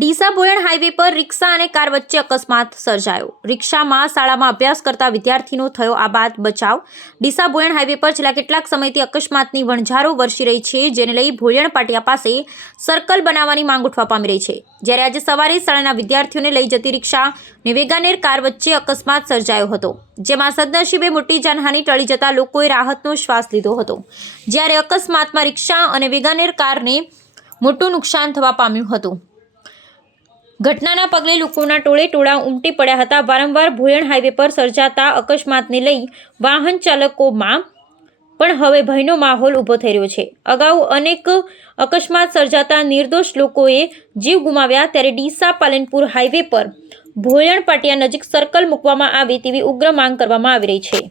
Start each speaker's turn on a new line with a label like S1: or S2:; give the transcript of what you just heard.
S1: Deesa બોયણ highway પર રિક્ષા અને car વચ્ચે અકસ્માત સર્જાયો. રિક્ષામાં શાળામાં અભ્યાસ કરતા વિદ્યાર્થીનો થયો આ બાદ બચાવ. ડીસા બોયણ હાઈવે પર છેલ્લા કેટલાક સમયથી અકસ્માતની વણઝારો વરસી રહી છે, જેને લઈ ભોયણ પાટિયા પાસે સર્કલ બનાવવાની માંગ ઉઠવા પામી રહી છે. જ્યારે આજે સવારે શાળાના વિદ્યાર્થીઓને લઈ જતી રિક્ષા અને વેગાનેર કાર વચ્ચે અકસ્માત સર્જાયો હતો, જેમાં સદનસીબે મોટી જાનહાની ટળી જતા લોકોએ રાહતનો શ્વાસ લીધો હતો. જ્યારે અકસ્માતમાં રિક્ષા અને વેગાનેર કારને મોટું નુકસાન થવા પામ્યું હતું. ઘટનાના પગલે લોકોના ટોળે ટોળા ઉમટી પડ્યા હતા. વારંવાર ભોયણ હાઈવે પર સર્જાતા અકસ્માતને લઈ વાહન ચાલકોમાં પણ હવે ભયનો માહોલ ઊભો થઈ રહ્યો છે. અગાઉ અનેક અકસ્માત સર્જાતા નિર્દોષ લોકોએ જીવ ગુમાવ્યા ત્યારે ડીસા પાલનપુર હાઈવે પર ભોયણ પાટિયા નજીક સર્કલ મૂકવામાં આવે તેવી ઉગ્ર માંગ કરવામાં આવી રહી છે.